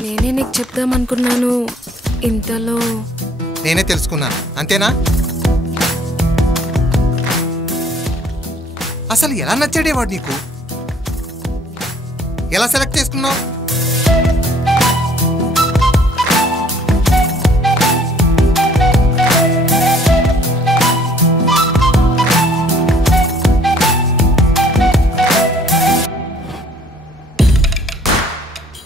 నేనే నీకు చెప్దామనుకున్నాను, ఇంతలో నేనే తెలుసుకున్నాను. అంతేనా? అసలు ఎలా నచ్చాడేవాడు నీకు? ఎలా సెలెక్ట్ చేసుకున్నావు?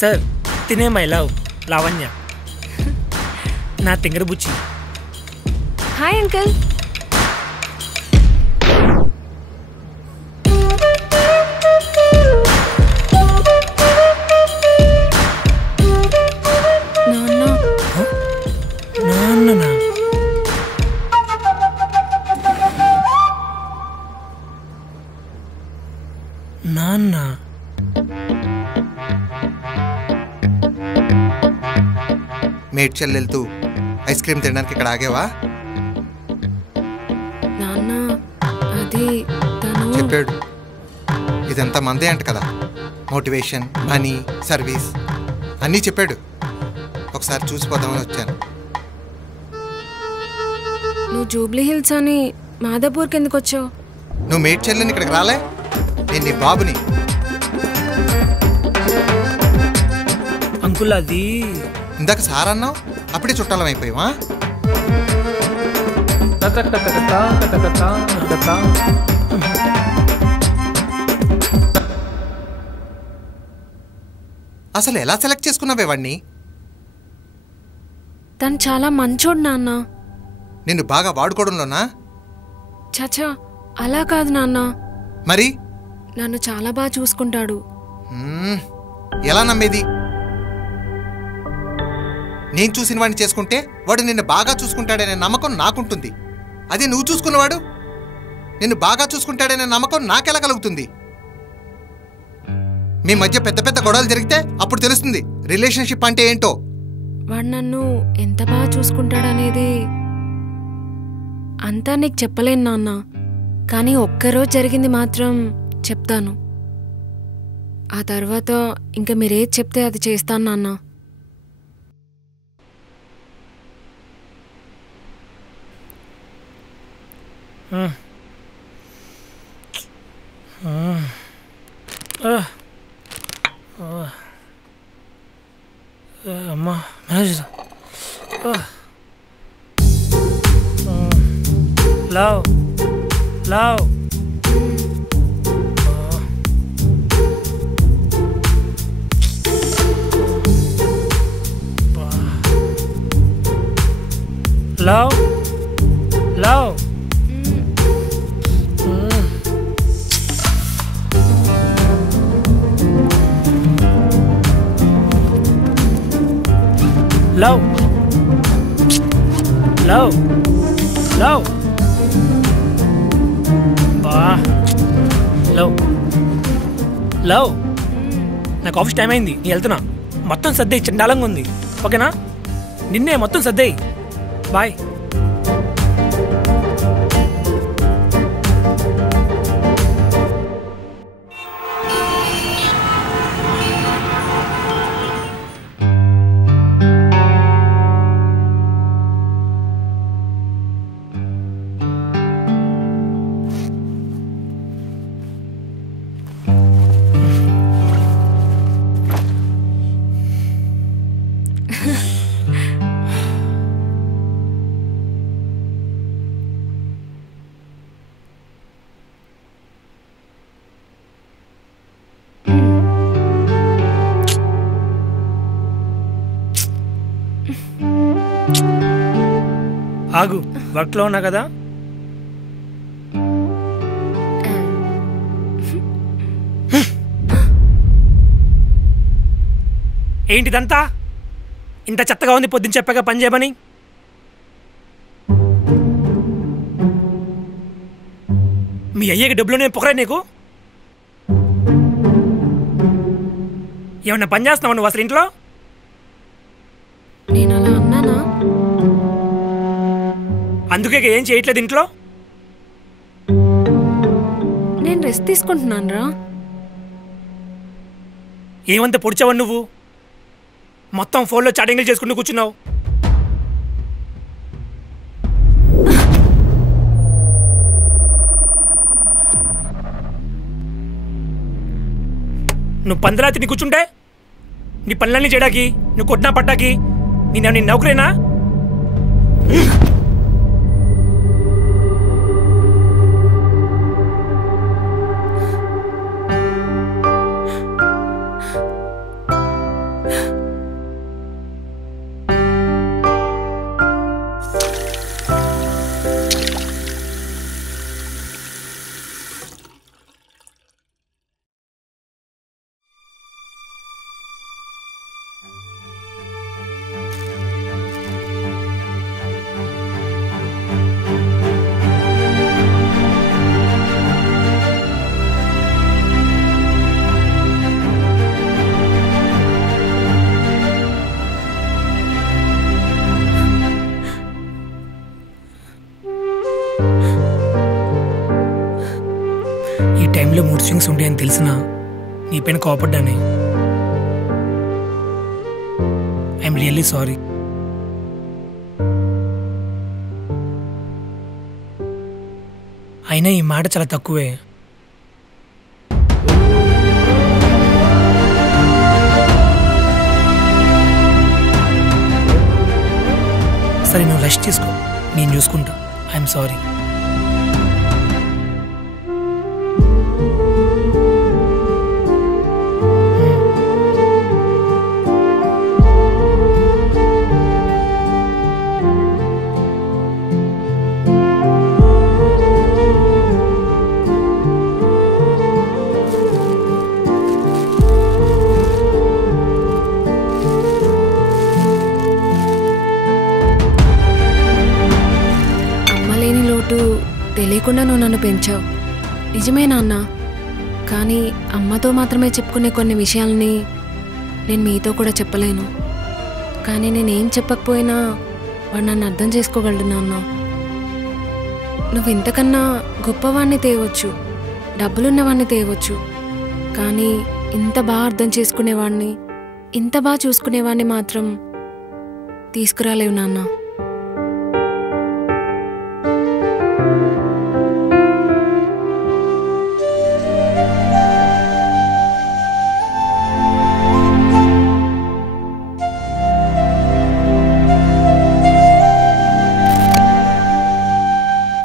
సార్, తినే మై లవ్ లావణ్య, నా తింగర బుచ్చి. Hi uncle. నాన్న నాన్న మేడ్చల్ వెళ్తూ ఐస్ క్రీమ్ తినడానికి ఇక్కడ ఆగేవా? నాన్న అది తను చెప్పాడు. ఇదంతా మందే అంట కదా. మోటివేషన్, మనీ, సర్వీస్ అన్నీ చెప్పాడు. ఒకసారి చూసిపోదామని వచ్చాను. నువ్వు జూబ్లీ హిల్స్ అని మాదాపూర్కి ఎందుకు వచ్చావు? నువ్వు మేడ్చల్ని ఇక్కడికి రాలే? నేను నీ బాబుని. అంకుల్ అది ఇందాక సార్ అన్నావు, అప్పుడే చుట్టాలం అయిపోయావా? అసలు ఎలా సెలెక్ట్ చేసుకున్నావే వాడిని? తను చాలా మంచోడు నాన్న. నిన్ను బాగా వాడుకోవడంలోనా? చచా, అలా కాదు నాన్న. మరి నన్ను చాలా బాగా చూసుకుంటాడు. ఎలా నమ్మేది? నేను చూసిన వాడిని చేసుకుంటే వాడు నిన్ను బాగా చూసుకుంటాడనే నమ్మకం నాకుంటుంది. అదే నువ్వు చూసుకున్నవాడు నిన్ను బాగా చూసుకుంటాడనే నమ్మకం నాకెలా కలుగుతుంది? మీ మధ్య పెద్ద పెద్ద గొడవలు జరిగితే అప్పుడు తెలుస్తుంది రిలేషన్షిప్ అంటే ఏంటో. వాడు నన్ను ఎంత బాగా చూసుకుంటాడనేది అంతా నీకు చెప్పలేను నాన్న. కానీ ఒక్కరోజు జరిగింది మాత్రం చెప్తాను. ఆ తర్వాత ఇంకా మీరేది చెప్తే అది చేస్తాను నాన్న. అమ్మా manage love love love love love love love బా లవ్ లవ్ నాకు ఆఫీస్ టైం అయింది, నేను వెళ్తున్నా. మొత్తం సర్దేయి, చండాలంగా ఉంది. ఓకేనా? నిన్నే మొత్తం సర్దేయి. బాయ్. ఆగు, వర్క్లో ఉన్నా కదా. ఏంటిదంతా? ఇంత చెత్తగా ఉంది పొద్దున్న చెప్పాక పని చేయమని. మీ అయ్యకి డబ్బులు నేను పొగరా నీకు? ఏమన్నా పని చేస్తున్నావు నువ్వు అసలు ఇంట్లో? నేను అలా అన్నానా? అందుకే ఏం చేయట్లేదు ఇంట్లో. నేను రెస్ట్ తీసుకుంటున్నాను రా. ఏమంత పొడిచావని నువ్వు? మొత్తం ఫోన్లో చాటింగ్లు చేసుకుంటూ కూర్చున్నావు. నువ్వు పందరాతి నీ కూర్చుంటే నీ పనులన్నీ చేయడానికి నువ్వు కొట్టినా పట్టాకి నీ నౌకరేనా? ఈ టైంలో మూడ్ స్వింగ్స్ ఉంటాయని తెలిసినా నీ పైన కోపడ్డానే. I'm really sorry. అయినా ఈ మాట చాలా తక్కువే. సరే నువ్వు రెస్ట్ తీసుకో, నేను చూసుకుంటా. I'm sorry. తెలియకుండా నువ్వు నన్ను పెంచావు, నిజమే నాన్న. కానీ అమ్మతో మాత్రమే చెప్పుకునే కొన్ని విషయాల్ని నేను మీతో కూడా చెప్పలేను. కానీ నేనేం చెప్పకపోయినా వాడు నన్ను అర్థం చేసుకోగలడు నాన్న. నువ్వు ఇంతకన్నా గొప్పవాడిని తేవచ్చు, డబ్బులున్నవాడిని తేవచ్చు, కానీ ఇంత బాగా అర్థం చేసుకునేవాడిని, ఇంత బాగా చూసుకునేవాడిని మాత్రం తీసుకురాలేవు నాన్న.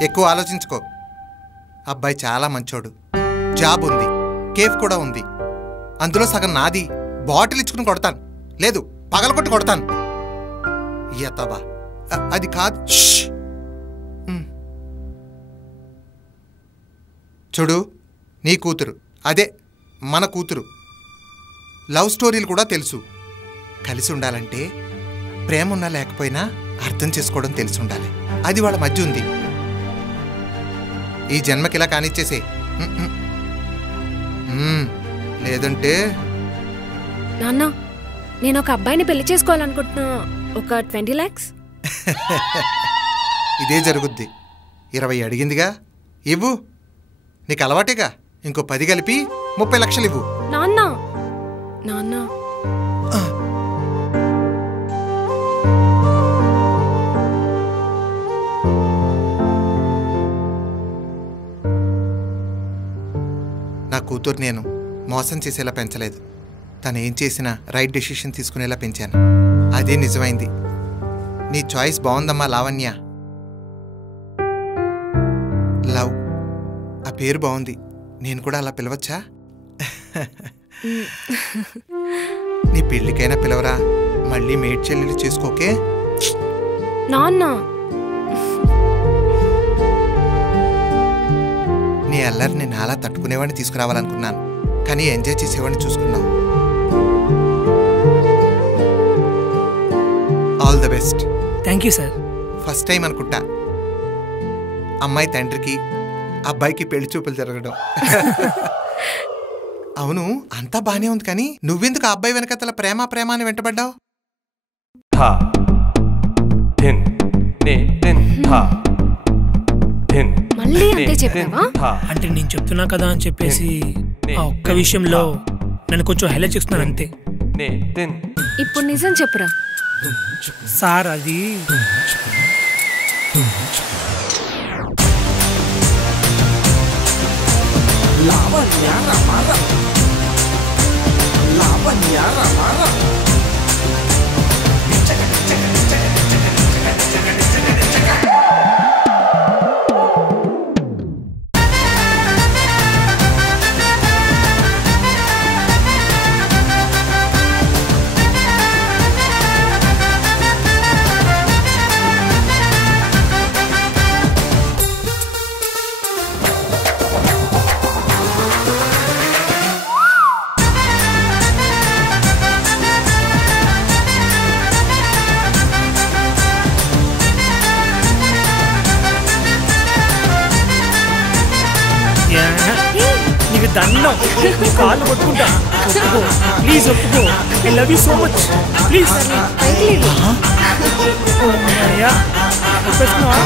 ఎక్కువ ఆలోచించుకో. అబ్బాయి చాలా మంచోడు, జాబ్ ఉంది, కేఫ్ కూడా ఉంది. అందులో సగం నాది. బాటిల్ ఇచ్చుకుని కొడతాను, లేదు పగలకొట్టి కొడతాను. యతబా అది కాదు. చూడు, నీ కూతురు, అదే మన కూతురు. లవ్ స్టోరీలు కూడా తెలుసు. కలిసి ఉండాలంటే ప్రేమ ఉన్నా లేకపోయినా అర్థం చేసుకోవడం తెలిసి ఉండాలి. అది వాళ్ళ మధ్య ఉంది. ఈ జన్మకి ఇలా కానిచ్చేసే, లేదంటే. నాన్న, నేను ఒక అబ్బాయిని పెళ్లి చేసుకోవాలనుకుంటున్నా. ఒక 20 lakhs. ఇదే జరుగుద్ది. 20 అడిగిందిగా, ఇవ్వు. నీకు అలవాటేగా, ఇంకో 10 కలిపి 30 లక్షలు ఇవ్వు. నాన్న నాన్న నా కూతురు నేను మోసం చేసేలా పెంచలేదు. తను ఏం చేసినా రైట్ డెసిషన్ తీసుకునేలా పెంచాను. అదే నిజమైంది. నీ చాయిస్ బాగుందమ్మా లావణ్య. లవ్, ఆ పేరు బాగుంది. నేను కూడా అలా పిలవచ్చా? నీ పెళ్ళికైనా పిలవరా, మళ్ళీ మేడ్ చెల్లెలు చేసుకోకే. నాన్న, నీ అల్లరిని నాలా తట్టుకునేవాడిని తీసుకురావాలనుకున్నాను, కానీ ఎంజాయ్ చేసేవాడిని చూసుకున్నావు. The best. Thank you sir. First time అనుకుంటా అమ్మాయి తండ్రికి అబ్బాయికి పెళ్లి చూపులు జరగడం. అవును, అంతా బానే ఉంది, కానీ నువ్వెందుకు ఆ అబ్బాయి వెనకతల ప్రేమ ప్రేమ అని వెంటబడ్డావు? మళ్ళీ అంతే చెప్పావా? అంటే నేను చెప్తున్నా కదా అని చెప్పేసి ఆ ఒక్క విషయంలో నన్ను కొంచెం హైలైట్ చేస్తున్నాను అంతే. ఇప్పుడు నిజం చెప్పురా. సార్ అది నీకు దండం, కాళ్ళు కొట్టుకుంటా. ఒప్పుకో ప్లీజ్, ఒప్పుకో. I love you so much, please. ఒప్పేసుకున్నావా?